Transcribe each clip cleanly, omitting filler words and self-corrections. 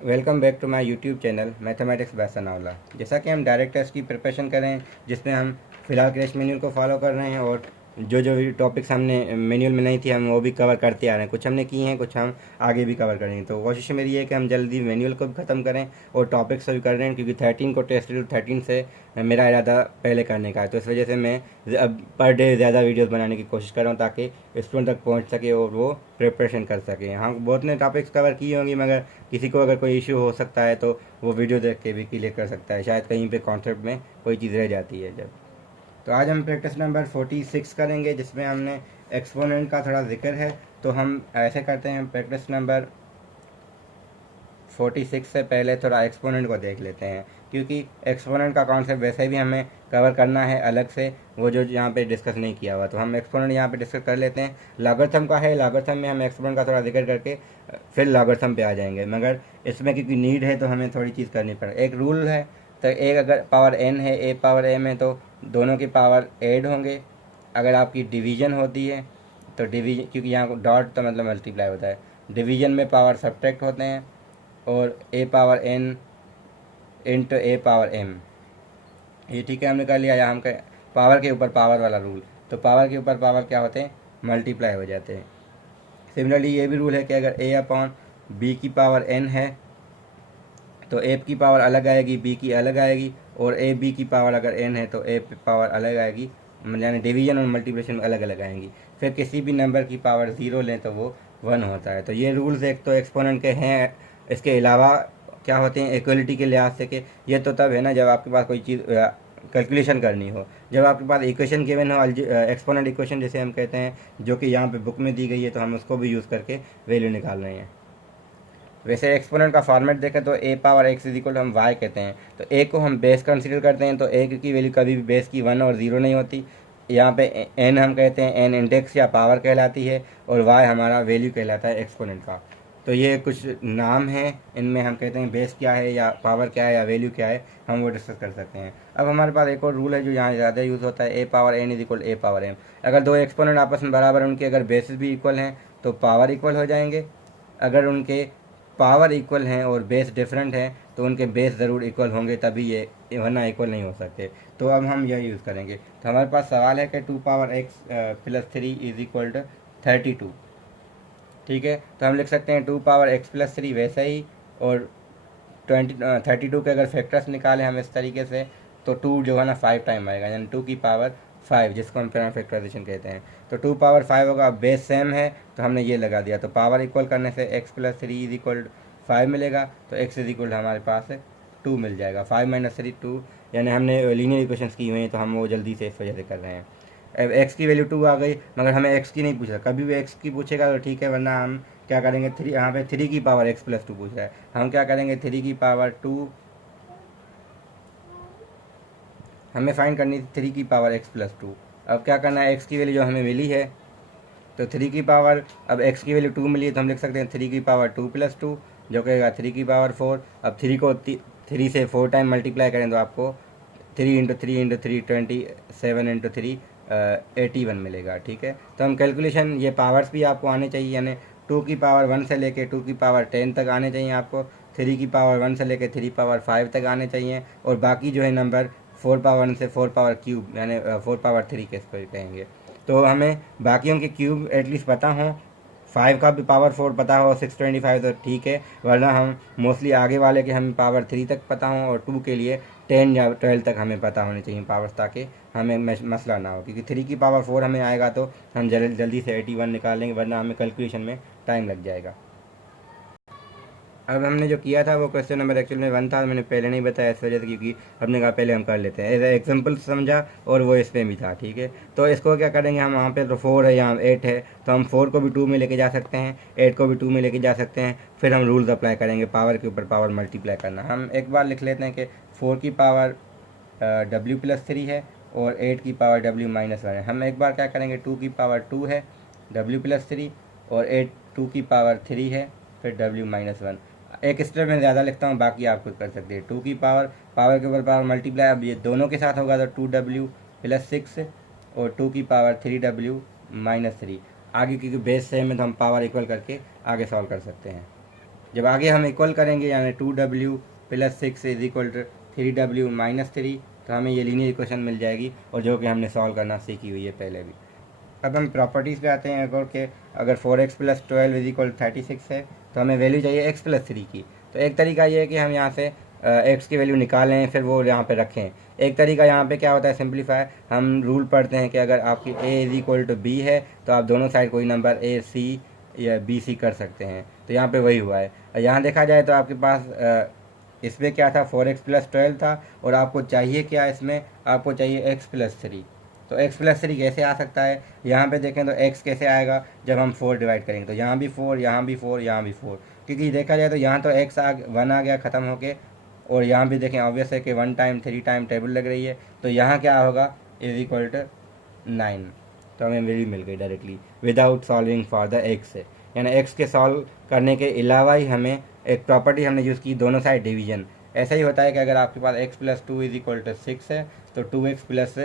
Welcome back to my YouTube channel mathematics by Sanaullah. जैसा कि हम डायरेक्ट टेस्ट की प्रिपरेशन कर रहे हैं, जिसमें हम फ़िलहाल क्रैश मैनुअल को फॉलो कर रहे हैं और जो जो भी टॉपिक्स हमने मैनुअल में नहीं थी हम वो भी कवर करते आ रहे हैं। कुछ हमने किए हैं, कुछ हम आगे भी कवर करेंगे। तो कोशिश मेरी है कि हम जल्दी मैनुअल को भी ख़त्म करें और टॉपिक्स भी कर रहे हैं, क्योंकि 13 को टेस्ट 13 से मेरा इरादा पहले करने का है। तो इस वजह से मैं अब पर डे ज़्यादा वीडियोस बनाने की कोशिश कर रहा हूँ, ताकि स्टूडेंट तक पहुँच सके और वो प्रिपरेशन कर सके। हाँ, बहुत ने टॉपिक्स कवर किए होंगी, मगर किसी को अगर कोई इशू हो सकता है तो वो वीडियो देख के भी क्लियर कर सकता है। शायद कहीं पे कॉन्सेप्ट में कोई चीज़ रह जाती है जब। तो आज हम प्रैक्टिस नंबर 46 करेंगे, जिसमें हमने एक्सपोनेंट का थोड़ा जिक्र है। तो हम ऐसे करते हैं, प्रैक्टिस नंबर 46 से पहले थोड़ा एक्सपोनेंट को देख लेते हैं, क्योंकि एक्सपोनेंट का कॉन्सेप्ट वैसे भी हमें कवर करना है अलग से, वो जो यहाँ पे डिस्कस नहीं किया हुआ। तो हम एक्सपोनेंट यहाँ पे डिस्कस कर लेते हैं। लॉगरिथम का है, लॉगरिथम में हम एक्सपोनेंट का थोड़ा जिक्र करके फिर लॉगरिथम पे आ जाएंगे, मगर इसमें क्योंकि नीड है तो हमें थोड़ी चीज़ करनी पड़े। एक रूल है, तो एक अगर पावर n है, a पावर m है, तो दोनों की पावर ऐड होंगे। अगर आपकी डिवीजन होती है तो डिवीजन, क्योंकि यहाँ डॉट तो मतलब मल्टीप्लाई होता है, डिवीजन में पावर सब्ट्रैक्ट होते हैं। और a power n into a power m, ये ठीक है, हमने कर लिया। यहाँ हम पावर के ऊपर पावर वाला रूल, तो पावर के ऊपर पावर क्या होते हैं, मल्टीप्लाई हो जाते हैं। सिमिलरली ये भी रूल है कि अगर a अपॉन b की पावर n है तो a की पावर अलग आएगी, b की अलग आएगी, और a b की पावर अगर n है तो a पावर अलग आएगी, यानी डिवीजन और मल्टीप्लिकेशन में अलग अलग आएंगी। फिर किसी भी नंबर की पावर 0 लें तो वो 1 होता है। तो ये रूल्स एक तो एक्सपोनेंट के हैं। इसके अलावा क्या होते हैं इक्वलिटी के लिहाज से, कि ये तो तब है ना जब आपके पास कोई चीज़ कैलकुलेशन करनी हो। जब आपके पास इक्वेशन गिवन हो, एक्सपोनेंट इक्वेशन जिसे हम कहते हैं, जो कि यहाँ पे बुक में दी गई है, तो हम उसको भी यूज़ करके वैल्यू निकाल रहे हैं। वैसे एक्सपोनेंट का फॉर्मेट देखें तो a power x is equal हम y कहते हैं। तो a को हम बेस कंसीडर करते हैं, तो a की वैल्यू कभी भी बेस की 1 और 0 नहीं होती। यहाँ पे n हम कहते हैं, n इंडेक्स या पावर कहलाती है, और y हमारा वैल्यू कहलाता है एक्सपोनेंट का। तो ये कुछ नाम हैं, इनमें हम कहते हैं बेस क्या है या पावर क्या है या वैल्यू क्या है, हम वो डिस्कस कर सकते हैं। अब हमारे पास एक और रूल है जो यहाँ ज़्यादा यूज़ होता है, a power n is equal a power m। अगर दो एक्सपोनेंट आपस में बराबर, उनके अगर बेसिस भी इक्वल हैं तो पावर इक्वल हो जाएंगे। अगर उनके पावर इक्वल हैं और बेस डिफरेंट हैं तो उनके बेस ज़रूर इक्वल होंगे, तभी ये, वरना इक्वल नहीं हो सकते। तो अब हम यह यूज़ करेंगे। तो हमारे पास सवाल है कि 2 power x plus 3 is equal to 32। ठीक है, तो हम लिख सकते हैं 2 पावर x प्लस 3 वैसे ही, और 32 के अगर फैक्टर्स निकालें हम इस तरीके से, तो 2 जो है ना 5 टाइम आएगा, यानी 2 की पावर 5, जिसको हम फैक्टराइजेशन कहते हैं। तो 2 पावर 5 होगा, बेस सेम है तो हमने ये लगा दिया। तो पावर इक्वल करने से x प्लस 3 इज इक्वल 5 मिलेगा, तो x इज इक्वल हमारे पास 2 मिल जाएगा। 5 माइनस 3 2, यानी हमने लीनियर इक्वेशंस की हुई हैं, तो हम वो जल्दी से इस वजह से कर रहे हैं। अब x की वैल्यू 2 आ गई, मगर हमें x की नहीं पूछ रहा। कभी भी x की पूछेगा तो ठीक है, वरना हम क्या करेंगे, 3, यहाँ पे 3 की पावर x प्लस 2 पूछ रहा है, हम क्या करेंगे, 3 की पावर 2 हमें फाइंड करनी थी, 3 की पावर x प्लस 2। अब क्या करना है, x की वैल्यू जो हमें मिली है, तो 3 की पावर, अब x की वैल्यू 2 मिली है तो हम लिख सकते हैं 3 की पावर 2 प्लस 2, जो कहेगा 3 की पावर 4। अब 3 को 3 से 4 टाइम मल्टीप्लाई करें तो आपको 3 इंटू 3 इंटू 3 27 इंटू 3 81 मिलेगा। ठीक है, तो हम कैलकुलेशन, ये पावर्स भी आपको आने चाहिए, यानी 2 की पावर 1 से लेके 2 की पावर 10 तक आने चाहिए आपको, 3 की पावर 1 से लेके 3 पावर 5 तक आने चाहिए, और बाकी जो है नंबर 4 पावर 1 से 4 पावर क्यूब, यानी 4 पावर 3 के इसको कहेंगे। तो हमें बाकियों के क्यूब एटलीस्ट पता हो, 5 का भी पावर 4 पता हो, 625 तो ठीक है, वरना हम मोस्टली आगे वाले के हमें पावर 3 तक पता हो, और 2 के लिए 10 या 12 तक हमें पता होने चाहिए पावर्स, ताकि हमें मसला ना हो। क्योंकि 3 की पावर 4 हमें आएगा तो हम जल्दी से 81 निकाल लेंगे, वरना हमें कैलकुलेशन में टाइम लग जाएगा। अब हमने जो किया था वो क्वेश्चन नंबर एक्चुअल में 1 था, मैंने पहले नहीं बताया इस वजह से, क्योंकि हमने कहा पहले हम कर लेते हैं, एज एग्जाम्पल समझा, और वो इसमें भी था। ठीक है, तो इसको क्या करेंगे हम, वहाँ पे तो 4 है, यहाँ 8 है, तो हम 4 को भी 2 में लेके जा सकते हैं, 8 को भी 2 में लेके जा सकते हैं। फिर हम रूल्स अप्लाई करेंगे, पावर के ऊपर पावर मल्टीप्लाई करना। हम एक बार लिख लेते हैं कि 4 की पावर w प्लस 3 है, और 8 की पावर w माइनस 1 है। हम एक बार क्या करेंगे, 2 की पावर 2 है, w प्लस 3, और 2 की पावर 3 है, फिर w माइनस 1। एक स्टेप में ज़्यादा लिखता हूँ, बाकी आप खुद कर सकते हैं। 2 की पावर, पावर के ऊपर पावर मल्टीप्लाई, अब ये दोनों के साथ होगा तो 2w प्लस 6, और 2 की पावर 3w माइनस 3। आगे क्योंकि बेस सेम है तो हम पावर इक्वल करके आगे सॉल्व कर सकते हैं। जब आगे हम इक्वल करेंगे यानी 2w plus 6 is equal to 3w minus 3, तो हमें ये लीनियर इक्वेशन मिल जाएगी, और जो कि हमने सॉल्व करना सीखी हुई है पहले भी। अब हम प्रॉपर्टीज़ पे आते हैं। अगर 4x प्लस 12 इज इक्वल 36 है, तो हमें वैल्यू चाहिए x प्लस 3 की। तो एक तरीका ये है कि हम यहाँ से x की वैल्यू निकालें, फिर वो यहाँ पे रखें। एक तरीका यहाँ पे क्या होता है, सिंप्लीफाई। हम रूल पढ़ते हैं कि अगर आपकी a is equal to b है, तो आप दोनों साइड कोई नंबर a c या b c कर सकते हैं। तो यहाँ पे वही हुआ है। यहाँ देखा जाए तो आपके पास इसमें क्या था, 4x प्लस 12 था, और आपको चाहिए क्या, इसमें आपको चाहिए x प्लस 3। तो x प्लस 3 कैसे आ सकता है, यहाँ पे देखें तो x कैसे आएगा, जब हम 4 डिवाइड करेंगे तो यहाँ भी 4, यहाँ भी 4, यहाँ भी 4, क्योंकि देखा जाए तो यहाँ तो x 1 आ गया ख़त्म होके, और यहाँ भी देखें ऑब्वियस है कि 1 टाइम 3 टाइम टेबल लग रही है, तो यहाँ क्या होगा, इज इक्वल टू 9। तो हमें वैल्यू मिल गई directly without solving for the x से, यानी x के सॉल्व करने के अलावा ही हमें एक प्रॉपर्टी हमने यूज़ की, दोनों साइड डिवीजन। ऐसा ही होता है कि अगर आपके पास x plus 2 is equal to 6 है, तो 2x प्लस,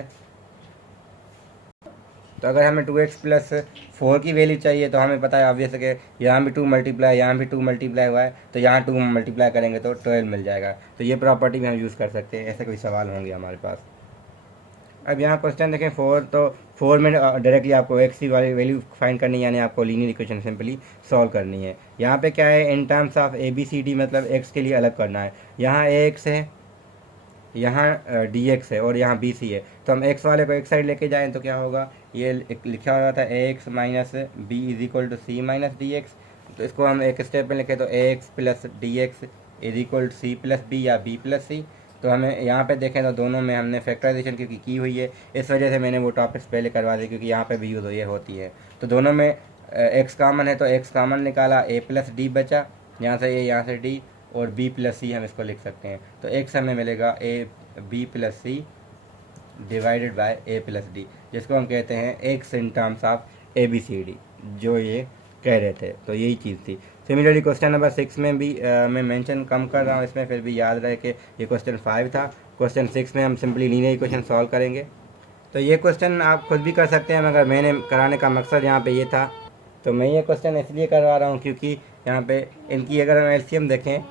तो अगर हमें 2x प्लस 4 की वैल्यू चाहिए, तो हमें पता है ऑब्वियस है कि यहाँ भी 2 मल्टीप्लाई, यहाँ भी 2 मल्टीप्लाई हुआ है, तो यहाँ 2 मल्टीप्लाई करेंगे तो 12 मिल जाएगा। तो ये प्रॉपर्टी भी हम यूज़ कर सकते हैं। ऐसे कोई सवाल होंगे हमारे पास। अब यहाँ क्वेश्चन देखें 4, तो 4 में डायरेक्टली आपको x की वाली वैल्यू फाइंड करनी है, यानी आपको लीनियर इक्वेशन सिंपली सॉल्व करनी है। यहाँ पे क्या है, इन टर्म्स ऑफ ABCD, मतलब x के लिए अलग करना है। यहाँ ax है, यहाँ dx है, और यहाँ bc है। तो हम x वाले को एक साइड लेके जाएं तो क्या होगा, ये लिखा हुआ था ax minus b is equal to c minus dx। तो इसको हम एक स्टेप में लिखे तो ax plus dx is equal to c plus b या b प्लस c। तो हमें यहाँ पे देखें तो दोनों में हमने फैक्टराइजेशन क्योंकि की हुई है, इस वजह से मैंने वो टॉपिक्स पहले करवा दी, क्योंकि यहाँ पे भी यूज़ ये होती है। तो दोनों में x कॉमन है, तो x कॉमन निकाला, a प्लस d बचा, यहाँ से a, यहाँ से d, और b प्लस c हम इसको लिख सकते हैं। तो x हमें मिलेगा b plus c divided by a plus d, जिसको हम कहते हैं x in terms of ABCD, जो ये कह रहे थे। तो यही चीज़ थी। सिमिलरली क्वेश्चन नंबर 6 में भी मैं मेंशन कम कर रहा हूँ इसमें, फिर भी याद रहे कि ये क्वेश्चन 5 था। क्वेश्चन 6 में हम सिंपली लीनियर इक्वेशन सॉल्व करेंगे। तो ये क्वेश्चन आप खुद भी कर सकते हैं, मगर मैंने कराने का मकसद यहाँ पे ये था। तो मैं ये क्वेश्चन इसलिए करवा रहा हूँ क्योंकि यहाँ पे इनकी अगर हम एलसीएम देखें,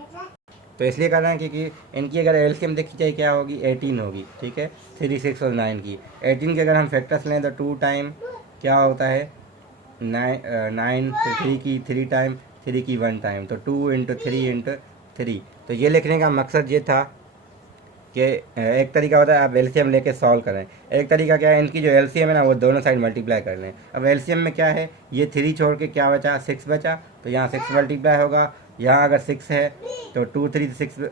तो इसलिए कर रहे हैं क्योंकि इनकी अगर एलसीएम देखी जाए क्या होगी, 18 होगी। ठीक है, 3, 6 और 9 की 18 के अगर हम फैक्टर्स लें तो 2 टाइम क्या होता है 9, फिर 3 की 3 टाइम, 3 की 1 टाइम, तो 2 इंटू 3 इंटू 3। तो ये लिखने का मकसद ये था कि एक तरीका होता है आप एलसीएम लेके सॉल्व करें, एक तरीका क्या है, इनकी जो एलसीएम है ना वो दोनों साइड मल्टीप्लाई कर लें। अब एलसीएम में क्या है, ये 3 छोड़ के क्या बचा, 6 बचा, तो यहाँ 6 मल्टीप्लाई होगा। यहाँ अगर 6 है तो 2 3 6,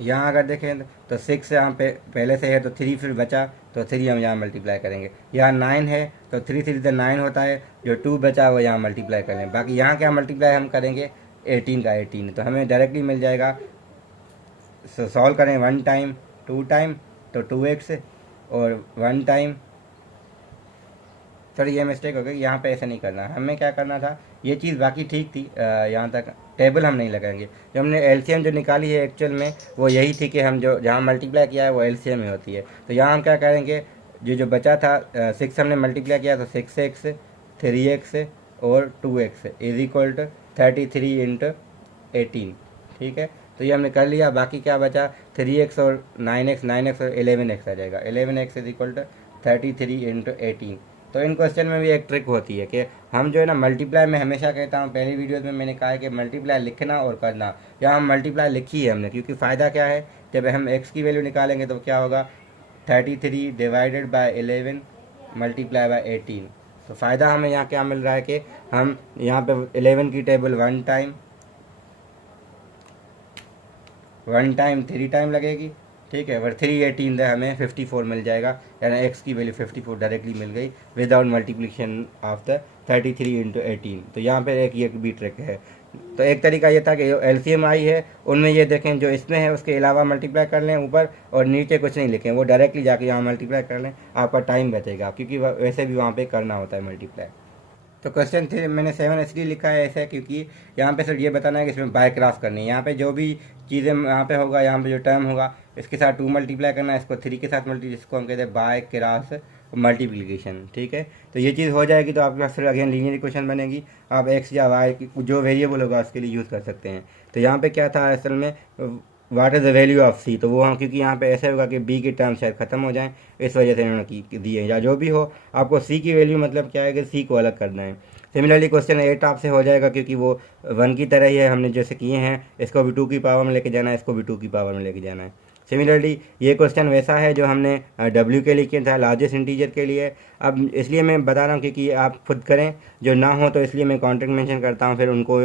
यहाँ अगर देखें तो 6 यहाँ पे पहले से है, तो 3 फिर बचा, तो 3 हम यहाँ मल्टीप्लाई करेंगे। यहाँ 9 है तो 3 3 से 9 होता है, जो 2 बचा वो यहाँ मल्टीप्लाई करें। बाकी यहाँ क्या मल्टीप्लाई हम करेंगे, 18 का 18, तो हमें डायरेक्टली मिल जाएगा। सॉल्व करें 1 टाइम 2 टाइम तो 2x, और 1 टाइम, सॉरी ये मिस्टेक हो गई, यहाँ पे ऐसे नहीं करना, हमें क्या करना था, ये चीज़ बाकी ठीक थी, यहाँ तक टेबल हम नहीं लगाएंगे। जो हमने एलसीएम जो निकाली है एक्चुअल में वो यही थी कि हम जो जहाँ मल्टीप्लाई किया है वो एलसीएम में होती है। तो यहाँ हम क्या करेंगे, जो बचा था 6 हमने मल्टीप्लाई किया, तो 6x 3x और 2x is equal to 33 into 18। ठीक है, तो ये हमने कर लिया। बाकी क्या बचा, 3x और 9x और 11x आ जाएगा। 11x is equal to 33 into 18। तो इन क्वेश्चन में भी एक ट्रिक होती है कि हम जो है ना मल्टीप्लाई में, हमेशा कहता हूँ पहली वीडियोस में मैंने कहा है कि मल्टीप्लाई लिखना और करना, यहाँ हम मल्टीप्लाई लिखी है हमने, क्योंकि फ़ायदा क्या है, जब हम x की वैल्यू निकालेंगे तो क्या होगा, 33 डिवाइडेड बाय 11 मल्टीप्लाई बाय 18। तो फ़ायदा हमें यहाँ क्या मिल रहा है कि हम यहाँ पे 11 की टेबल 1 टाइम 3 टाइम लगेगी। ठीक है, और 3 18 है, हमें 54 मिल जाएगा, यानी x की वैल्यू 54 डायरेक्टली मिल गई without multiplication of the 33 into 18। तो यहाँ पर एक ये भी ट्रिक है। तो एक तरीका ये था कि जो एलसीएम आई है उनमें ये देखें जो इसमें है उसके अलावा मल्टीप्लाई कर लें ऊपर, और नीचे कुछ नहीं लिखें, वो डायरेक्टली जाके यहाँ मल्टीप्लाई कर लें, आपका टाइम बचेगा, क्योंकि वैसे भी वहाँ पे करना होता है मल्टीप्लाई। तो क्वेश्चन 3 मैंने 7 इसलिए लिखा है ऐसा, क्योंकि यहाँ पे सिर्फ ये बताना है कि इसमें बाय क्रॉस करनी है। यहाँ पे जो भी चीज़ें यहाँ पे होगा, यहाँ पे जो टर्म होगा इसके साथ 2 मल्टीप्लाई करना है, इसको 3 के साथ जिसको हम कहते हैं बाय क्रॉस मल्टीप्लिकेशन। ठीक है, तो ये चीज़ हो जाएगी तो आपके पास फिर अगेन लीनियर इक्वेशन बनेगी। आप एक्स या वाई जो वेरिएबल होगा उसके लिए यूज़ कर सकते हैं। तो यहाँ पे क्या था असल में, what is the value of C, तो वो हम क्योंकि यहाँ पे ऐसे होगा कि बी की टर्म शायद ख़त्म हो जाए, इस वजह से इन्होंने दिए, या जो भी हो आपको सी की वैल्यू मतलब क्या है कि सी को अलग करना है। सिमिलरली क्वेश्चन 8 आपसे हो जाएगा क्योंकि वो 1 की तरह ही है, हमने जैसे किए हैं, इसको भी 2 की पावर में लेके जाना है, इसको भी 2 की पावर में लेके जाना है। सिमिलरली ये क्वेश्चन वैसा है जो हमने डब्ल्यू के लिए किया था, लार्जेस्ट इंटीजर के लिए। अब इसलिए मैं बता रहा हूँ क्योंकि आप खुद करें, जो ना हो तो इसलिए मैं कॉन्टेक्ट मेंशन करता हूँ, फिर उनको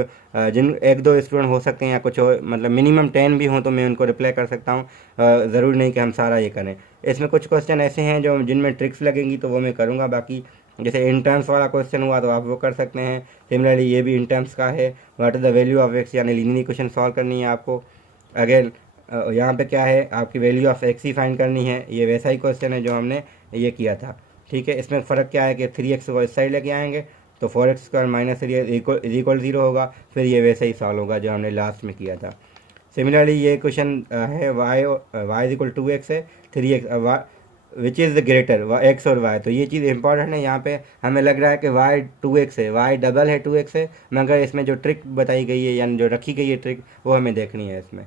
जिन 1-2 स्टूडेंट हो सकते हैं या कुछ हो, मतलब मिनिमम 10 भी हो तो मैं उनको रिप्लाई कर सकता हूँ। ज़रूरी नहीं कि हम सारा ये करें। इसमें कुछ क्वेश्चन ऐसे हैं जो जिनमें ट्रिक्स लगेंगी तो वो मैं करूँगा, बाकी जैसे इन टर्म्स वाला क्वेश्चन हुआ तो आप वो कर सकते हैं। सिमिलरली ये भी इन टर्म्स का है, what is the value of x, यानी लीनियर इक्वेशन सॉल्व करनी है आपको। अगेन यहाँ पे क्या है, आपकी value of x he find करनी है। ये वैसा ही क्वेश्चन है जो हमने ये किया था। ठीक है, इसमें फ़र्क क्या है कि 3x को इस साइड लेके आएंगे तो 4x² माइनस 3 इक्वल 0 होगा, फिर ये वैसे ही सॉल्व होगा जो हमने लास्ट में किया था। सिमिलरली ये क्वेश्चन है y इक्वल 2x है, 3x which is the greater x और वाई। तो ये चीज़ इंपॉर्टेंट है। यहाँ पे हमें लग रहा है कि y 2x है, y डबल है 2x है, मगर इसमें जो ट्रिक बताई गई है यानी जो रखी गई है ट्रिक, वो हमें देखनी है इसमें।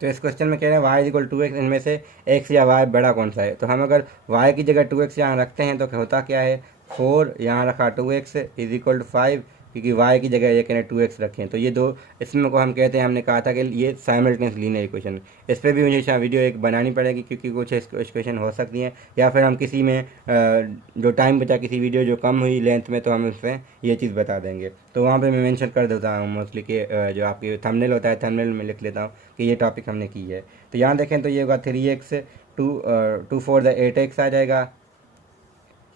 तो इस क्वेश्चन में कह रहे हैं y इक्वल 2x, इनमें से x या y बड़ा कौन सा है। तो हम अगर y की जगह 2x यहाँ रखते हैं तो होता क्या है, 4 यहाँ रखा 2x इज इक्वल टू 5, क्योंकि y की जगह ये कह रहे हैं 2x रखें। तो ये दो इसमें को हम कहते हैं, हमने कहा था कि ये साइमल्टेनियस लीनियर इक्वेशन। इस पर भी मुझे वीडियो एक बनानी पड़ेगी क्योंकि कुछ इक्वेशन हो सकती हैं, या फिर हम किसी में जो टाइम बचा किसी वीडियो जो कम हुई लेंथ में तो हम उसमें ये चीज़ बता देंगे। तो वहाँ पे मैं मेंशन कर देता हूँ मोस्टली कि जो आपकी थंबनेल होता है, थंबनेल में लिख लेता हूँ कि ये टॉपिक हमने की है। तो यहाँ देखें तो ये होगा 3x 2 4 द 8x आ जाएगा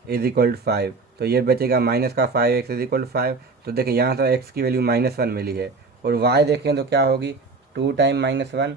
इज इक्वल टू 5। तो ये बचेगा माइनस का 5x इज इक्वल टू 5। तो देखें यहाँ तो x की वैल्यू -1 मिली है, और y देखें तो क्या होगी 2 टाइम -1,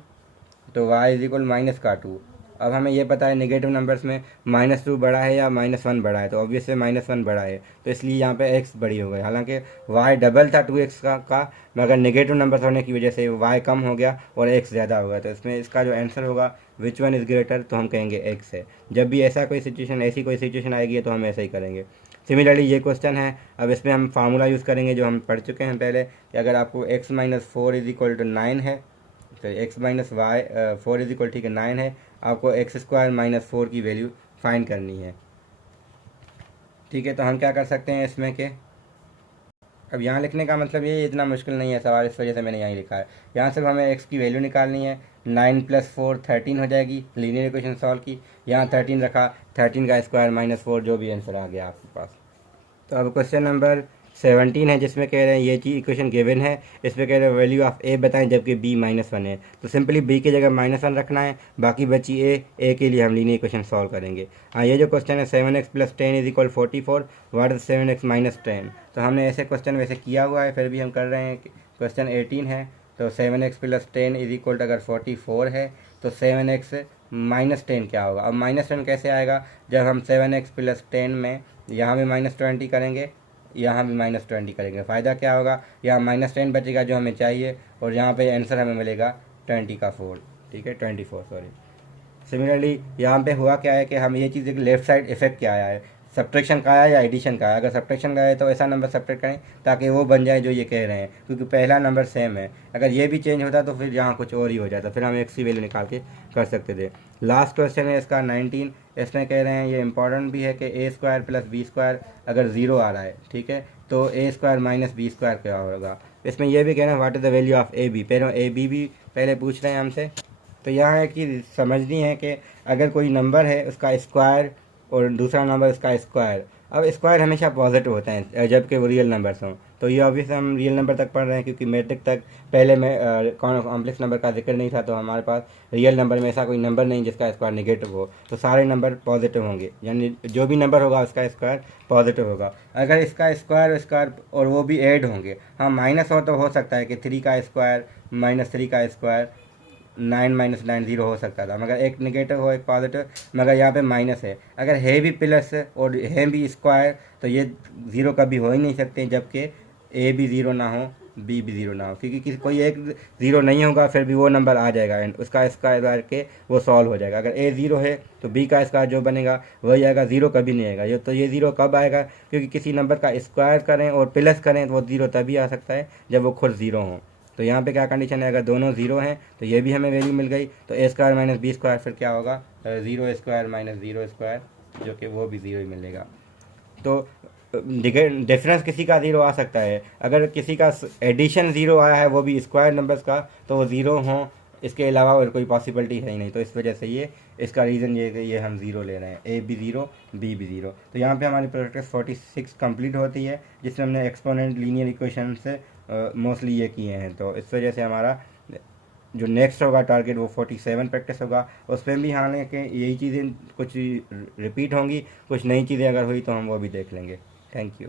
तो y इज इक्वल माइनस का 2। अब हमें ये पता है नेगेटिव नंबर्स में -2 बड़ा है या -1 बड़ा है, तो ऑब्वियसली -1 बड़ा है, तो इसलिए यहाँ पे x बड़ी हो गई। हालांकि y डबल था 2x का मगर नेगेटिव नंबर होने की वजह से y कम हो गया और x ज़्यादा हो गया। तो इसमें इसका जो आंसर होगा विच वन इज़ ग्रेटर, तो हम कहेंगे x है। जब भी ऐसी कोई सिचुएशन आएगी तो हम ऐसा ही करेंगे। सिमिलरली ये क्वेश्चन है, अब इसमें हम फार्मूला यूज़ करेंगे जो हम पढ़ चुके हैं पहले, कि अगर आपको x - 4 इज इक्वल टू 9 है, तो x - y 4 इज इक्वल, ठीक है 9 है, आपको x² - 4 की वैल्यू फाइंड करनी है। ठीक है, तो हम क्या कर सकते हैं इसमें के, अब यहाँ लिखने का मतलब ये इतना मुश्किल नहीं है सवाल, इस वजह से मैंने यहाँ लिखा है। यहाँ से हमें x की वैल्यू निकालनी है, 9 + 4 13 हो जाएगी लीनियर इक्वेशन सॉल्व की। यहाँ 13 रखा, 13 का स्क्वायर -4, जो भी आंसर आ गया आपके पास। तो अब क्वेश्चन नंबर 17 है जिसमें कह रहे हैं ये चीज़ इक्वेशन गिवन है, इसमें कह रहे हैं वैल्यू ऑफ a बताएं जबकि b -1 है। तो सिंपली b की जगह -1 रखना है, बाकी बची a के लिए हम लीनियर इक्वेशन सॉल्व करेंगे। हाँ, ये जो क्वेश्चन है 7x + 10 is equal 44, what is 7x - 10। तो हमने ऐसे क्वेश्चन वैसे किया हुआ है, फिर भी हम कर रहे हैं। क्वेश्चन 18 है, तो 7x + 10 इज इक्वल अगर 44 है तो 7x - 10 क्या होगा। अब -10 कैसे आएगा, जब हम 7x + 10 में यहाँ भी -20 करेंगे, यहाँ भी -20 करेंगे। फ़ायदा क्या होगा, यहाँ -10 बचेगा जो हमें चाहिए, और यहाँ पे आंसर हमें मिलेगा 20 का 4, ठीक है 24 सॉरी। सिमिलरली यहाँ पे हुआ क्या है कि हम ये चीज़, लेफ्ट साइड इफेक्ट क्या आया है, सब्ट्रैक्शन का आया या एडिशन का आया। अगर सब्ट्रैक्शन का है तो ऐसा नंबर सब्ट्रैक्ट करें ताकि वो बन जाए जो ये कह रहे हैं, क्योंकि पहला नंबर सेम है। अगर ये भी चेंज होता तो फिर यहाँ कुछ और ही हो जाता, फिर हम एक्स की वैल्यू निकाल के कर सकते थे। लास्ट क्वेश्चन है इसका 19, इसमें कह रहे हैं ये इंपॉर्टेंट भी है कि a² + b² अगर 0 आ रहा है, ठीक है, तो a² - b² क्या होगा। इसमें यह भी कह रहे हैं what is the value of A B, पहले ए बी भी पहले पूछ रहे हैं हमसे। तो यहाँ एक चीज़ समझनी है कि अगर कोई नंबर है उसका स्क्वायर और दूसरा नंबर उसका स्क्वायर, अब स्क्वायर हमेशा पॉजिटिव होते हैं जबकि वो रियल नंबर्स हों। तो ये ऑब्वियस हम रियल नंबर तक पढ़ रहे हैं, क्योंकि मैट्रिक तक पहले में कॉम्प्लेक्स नंबर का जिक्र नहीं था, तो हमारे पास रियल नंबर में ऐसा कोई नंबर नहीं जिसका स्क्वायर नेगेटिव हो, तो सारे नंबर पॉजिटिव होंगे, यानी जो भी नंबर होगा उसका स्क्वायर पॉजिटिव होगा। अगर इसका स्क्वायर और वो भी ऐड होंगे, हाँ माइनस हो तो हो सकता है कि 3 का स्क्वायर -3 का स्क्वायर 9 - 9 0 हो सकता था, मगर एक नेगेटिव हो एक पॉजिटिव, मगर यहाँ पे माइनस है। अगर है भी प्लस और है भी स्क्वायर तो ये 0 कभी हो ही नहीं सकते, जबकि ए भी 0 ना हो बी भी ज़ीरो ना हो, क्योंकि किसी कोई एक ज़ीरो नहीं होगा फिर भी वो नंबर आ जाएगा एंड उसका स्क्वायर करके वो सॉल्व हो जाएगा। अगर ए ज़ीरो है तो बी का स्क्वायर जो बनेगा वही आएगा, ज़ीरो कभी नहीं आएगा। ये तो ये ज़ीरो कब आएगा, क्योंकि किसी नंबर का स्क्वायर करें और प्लस करें तो वो ज़ीरो तभी आ सकता है जब वो खुद ज़ीरो हो। तो यहाँ पे क्या कंडीशन है, अगर दोनों ज़ीरो हैं तो ये भी हमें वैल्यू मिल गई, तो ए स्क्वायर माइनस बी स्क्वायर फिर क्या होगा, zero square minus zero square, जो कि वो भी ज़ीरो ही मिलेगा। तो डिफरेंस किसी का ज़ीरो आ सकता है, अगर किसी का एडिशन ज़ीरो आया है वो भी स्क्वायर नंबर्स का, तो वो ज़ीरो हों, इसके अलावा और कोई पॉसिबिलिटी है ही नहीं। तो इस वजह से ये इसका रीज़न ये है कि ये हम ज़ीरो ले रहे हैं, ए भी ज़ीरो बी भी ज़ीरो। तो यहाँ पे हमारी प्रैक्टिस 46 कंप्लीट होती है, जिसमें हमने एक्सपोनेंट लीनियर इक्वेशन से मोस्टली ये किए हैं। तो इस वजह से हमारा जो नेक्स्ट होगा टारगेट वो 47 प्रैक्टिस होगा। उसमें भी हालांकि यही चीज़ें कुछ रिपीट होंगी, कुछ नई चीज़ें अगर हुई तो हम वो भी देख लेंगे। Thank you.